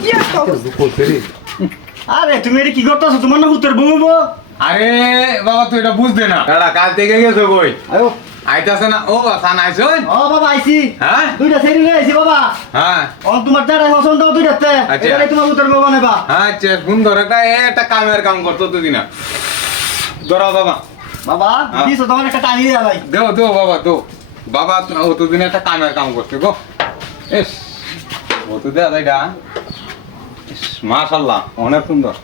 কি আর আরে তুমি এটা কি করতেছো? তোমার না উত্তর বলব আরে বাবা তুই এটা বুঝতে না। দাদা কাল থেকে গেছো কই? আইতাছে না ও সান আইছো? ও বাবা আইছি। হ্যাঁ? দুইটা সেরি নিয়ে আইছি বাবা। হ্যাঁ। ও তোমার যারা পছন্দ দুইটাতে। আচ্ছা। তোমার উত্তর বলব নেবা হ্যাঁ আচ্ছা সুন্দর একটা একটা কামের কাম করতো তুই না ধরো বাবা। বাবা হ্যাঁ। দিছো তোমার একটা টানি দিয়া ভাই। দেও দেও বাবা দেও। বাবা ও তো দিন একটা কামের কাম করছে গো। এস। ও তো দেয়া এটা মাশাল্লাহ অনেক সুন্দর।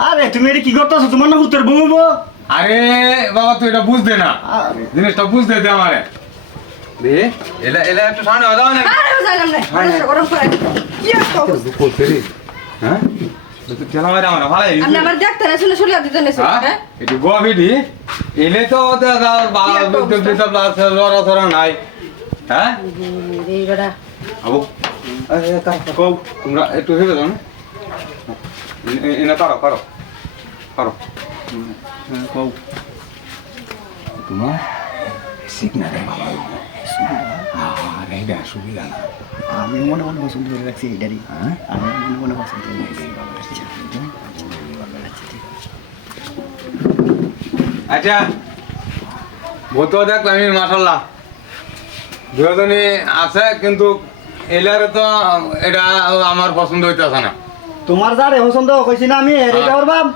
আরে তুমি এটা কি করতেছো? তোমার না উত্তর বলব আরে বাবা তুই এটা বুঝতে না। জিনিসটা বুঝতে দে আমারে। দে এলা এলা একটু সামনে হয়ে যাও না। আরে বুঝাইলাম না মাথা গরম করেন কি আর কও? হ্যাঁ? তুই তেলা মারে আমার ভালো আপনি আবার দেখতে না শুনে শুনে দিতে নেছো হ্যাঁ? গোয়া এলে তো দাদা অবস্থা? লড়া ধরা নাই হ্যাঁ এই আবু। কও তোমরা একটু ভেবে দাও না? এনে পারো পারো পারো। কও। তোমার সিগনালে ভালো আর সুবিধা না। আমি মনে মনে পছন্দ করে রাখছি এটারই হ্যাঁ? আমি মনে মনে পছন্দ করে রাখছি। আচ্ছা ভূত দেখলাম আমি মাসাল্লাহ দুজনই আছে কিন্তু এলারে তো এটা আমার পছন্দ হইতেছে না। তোমার যারে পছন্দ কইছি না আমি এটা হ্যাঁ। করবাম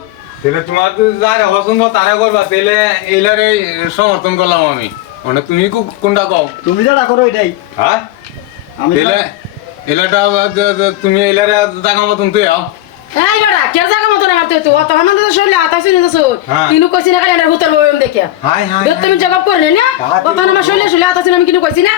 তাহলে তোমার যার পছন্দ তারা করবা তাহলে এলারে সমর্থন করলাম আমি। মানে তুমি কোনটা কও? তুমি যারা করো এটাই। হ্যাঁ? আমি তাহলে এলাটা তুমি এলারে জাগা মতন তুই আও। এই বেটা কে জায়গা মতো না মারতে তো অত আনন্দ তো শরীরে আতাছি না তো হ্যাঁ। কিনু কইছি না খালি এটা ভূতের বই দেখে। হাই হাই দেখ তুমি জবাব করে না হ্যাঁ, কত আমার শরীরে আমি কিনু কইছি না?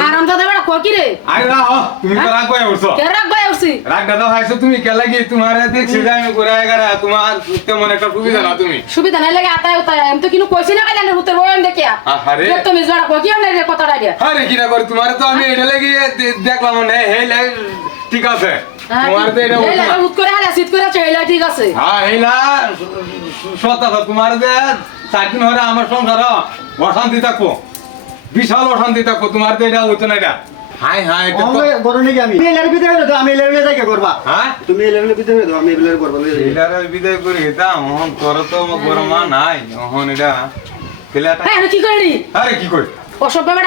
হারাম দাদা বেটা কো কি রে? আরে না হো, তুমি তো রাগ করে উঠছো কে রাখ ভাই উঠছি রাগ দাদা ভাইছো তুমি কে লাগি তোমার দেখছি যে আমি ঘুরে গেলে তোমার তেমন একটা সুবিধা না তুমি? সুবিধা নাই লাগে আতায় উতায় আমি তো কিনু কইছি না খালি এটা ভূতের বই দেখে আহারে। দেখ তুমি জড়া কো কি না রে কথাটা দিয়া আরে কি না করে তোমার তো আমি এটা লাগি দেখলাম না হে লাই ঠিক আছে। তোমার তো এটা লাগে ভূত করে হালা শীত করে চইলা ঠিক আছে। হ্যাঁ হেলা সত্য তোমার যে চার দিন হরে আমার সংসার অশান্তি থাকব। বিশাল অশান্তি থাকব তোমার তো এটা হইতো না এটা। হাই হাই এটা তো আমি? করো নাকি আমি এলার আমি এলার করবা। হ্যাঁ? তুমি এলার আমি এলার করবা এটার বিদায় করে দিতাম ওহন তোর তো গরমা নাই এটা কি করি? আরে কি করি?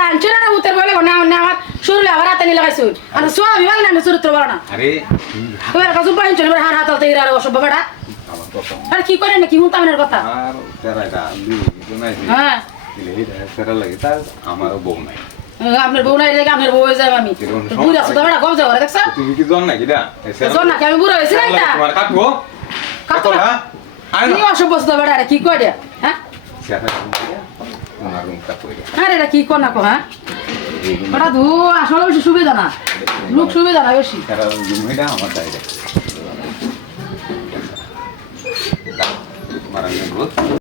আনছো না বলে না না আমার শরীরে আবার হাতে নিয়ে লাগাইছো। আর সোয়া বিভাগ না চরিত্র বলো না। আরে এবার কাজু পাইন চলে হার আর কি করে না কি কথা। আর তেরা এটা হ্যাঁ। দিলে লাগে তার আমারও বউ নাই। আপনার বউ নাই লেগে আপনার বউ হয়ে যাবে আমি। বুড়ি আছো তো বেটা দেখছ? তুমি কি জন নাকি এটা জন নাকি আমি বুড়ো হয়েছি না এটা? তোমার কাটবো কাটবো না। হ্যাঁ? অসভ্য তো বেটা এটা কি কয় দিয়া হ্যাঁ? সেটা তোমার এটা আরে এটা কি কর না কো হ্যাঁ? ওটা ধু আসলে বেশি সুবিধা না। লোক সুবিধা না বেশি। আমার তোমার আমি